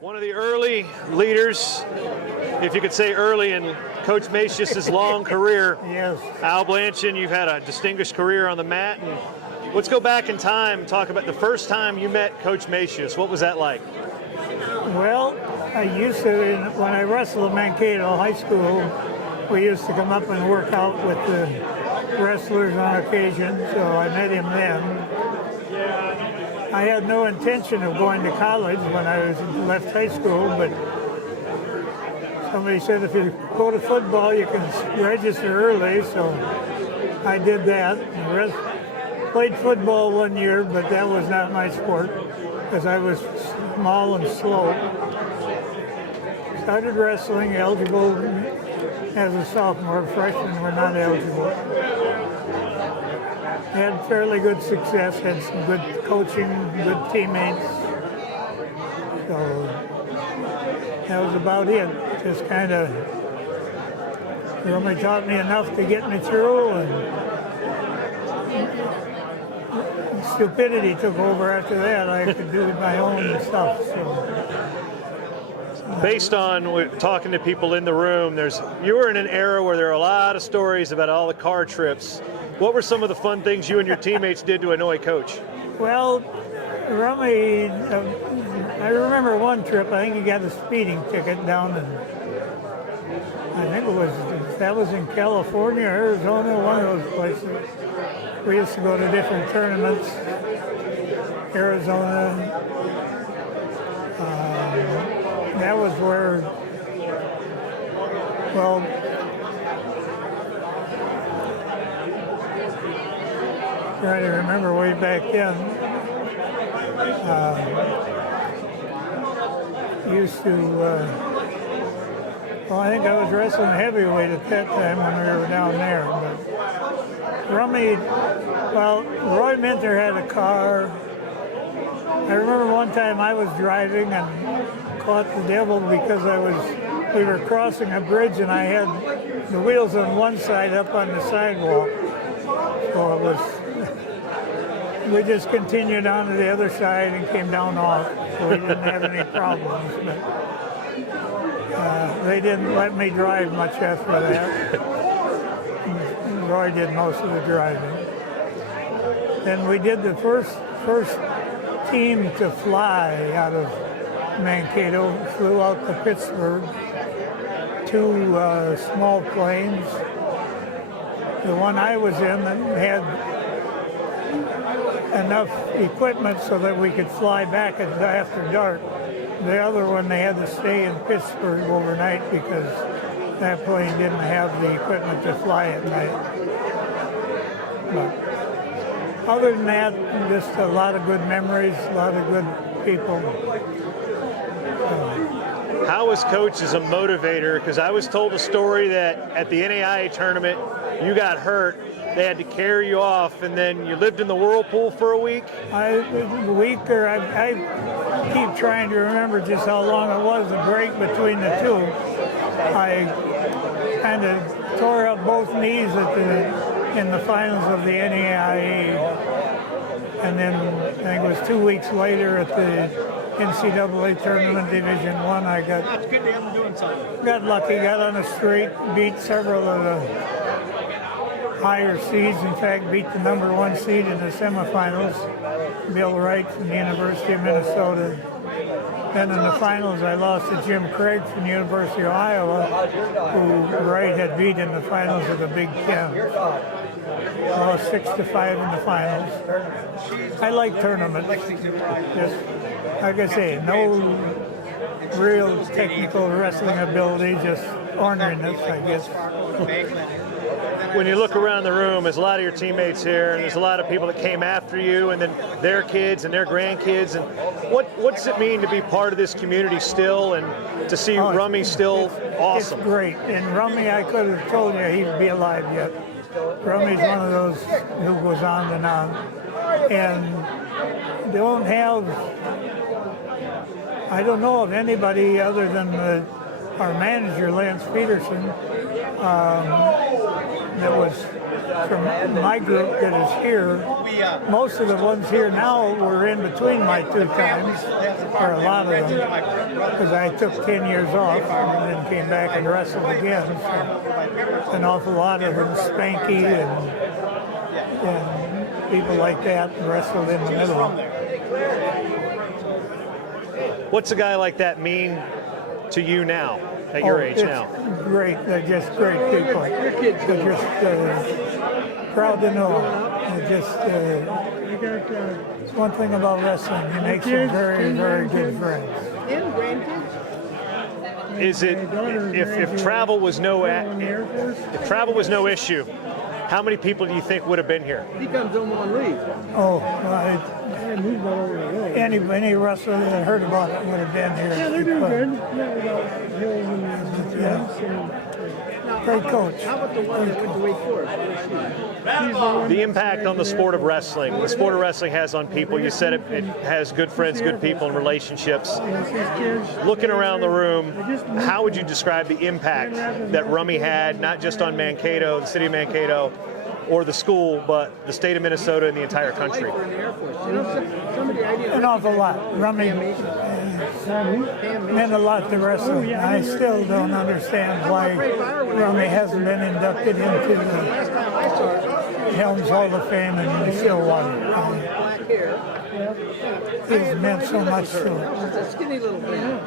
One of the early leaders, if you could say early in Coach Macius's long career. Yes. Al Blanshan, you've had a distinguished career on the mat. And let's go back in time and talk about the first time you met Coach Macius. What was that like? Well, I used to, when I wrestled at Mankato High School, we used to come up and work out with the wrestlers on occasion, so I met him then. I had no intention of going to college when I left high school, but somebody said if you go to football, you can register early, so I did that. Played football 1 year, but that was not my sport because I was small and slow. Started wrestling, eligible as a sophomore. Freshmen were not eligible. Had fairly good success, had some good coaching, good teammates. So that was about it. Just kind of, Rummy taught me enough to get me through, and stupidity took over after that. I could do my own stuff. So. Based on talking to people in the room, you were in an era where there are a lot of stories about all the car trips. What were some of the fun things you and your teammates did to annoy Coach? Well, Rummy, I remember one trip, I think he got a speeding ticket down in, I think that was in California, Arizona, one of those places. We used to go to different tournaments, Arizona. That was where, well, trying to remember way back then. Used to, well, I think I was wrestling heavyweight at that time when we were down there. But Rummy, well, Roy Minter had a car. I remember one time I was driving and caught the devil because we were crossing a bridge and I had the wheels on one side up on the sidewalk. So it was, we just continued on to the other side and came down off, so we didn't have any problems. But they didn't let me drive much after that. Roy did most of the driving. Then we did the first team to fly out of Mankato, flew out to Pittsburgh, 2 small planes. The one I was in had enough equipment so that we could fly back after dark. The other one, they had to stay in Pittsburgh overnight because that plane didn't have the equipment to fly at night. But other than that, just a lot of good memories, a lot of good people. How was Coach as a motivator? Because I was told a story that at the NAIA tournament, you got hurt. They had to carry you off, and then you lived in the whirlpool for a week? I keep trying to remember just how long it was, the break between the two. I kind of tore up both knees in the finals of the NAIA. And then I think it was 2 weeks later at the NCAA Tournament Division I, I got lucky, got on a streak, beat several of the higher seeds. In fact, beat the number 1 seed in the semifinals, Bill Wright from the University of Minnesota. Then in the finals, I lost to Jim Craig from the University of Iowa, who Wright had beat in the finals of the Big Ten. Lost 6-5 in the finals. I like tournaments. Just, like I say, no real technical wrestling ability, just orneriness, I guess. When you look around the room, there's a lot of your teammates here, and there's a lot of people that came after you, and then their kids and their grandkids. And what does it mean to be part of this community still, and to see Rummy still awesome? It's great. And Rummy, I could have told you he'd be alive yet. Rummy's one of those who goes on and on. And I don't know of anybody other than our manager, Lance Peterson, that was from my group that is here. Most of the ones here now were in between my 2 times, or a lot of them, because I took 10 years off and then came back and wrestled again. So an awful lot of them, Spanky and people like that, wrestled in the middle. What's a guy like that mean to you now, at your age now? Great. They're just great people. They're just proud to know. They're just, it's one thing about wrestling. It makes them very, very good friends. Is it, if travel was no issue, how many people do you think would have been here? He comes home on leave. Oh, any wrestler that heard about it would have been here. Yeah, they're doing good. Great coach. How about the one that went to Wake Forest? The impact on the sport of wrestling. The sport of wrestling has on people. You said it has good friends, good people, and relationships. Looking around the room, how would you describe the impact that Rummy had, not just on Mankato, the city of Mankato, or the school, but the state of Minnesota and the entire country? An awful lot. Rummy meant a lot to wrestling. I still don't understand why Rummy hasn't been inducted into the Helms Hall of Fame in Stillwater. He's meant so much to it. It's a skinny little man.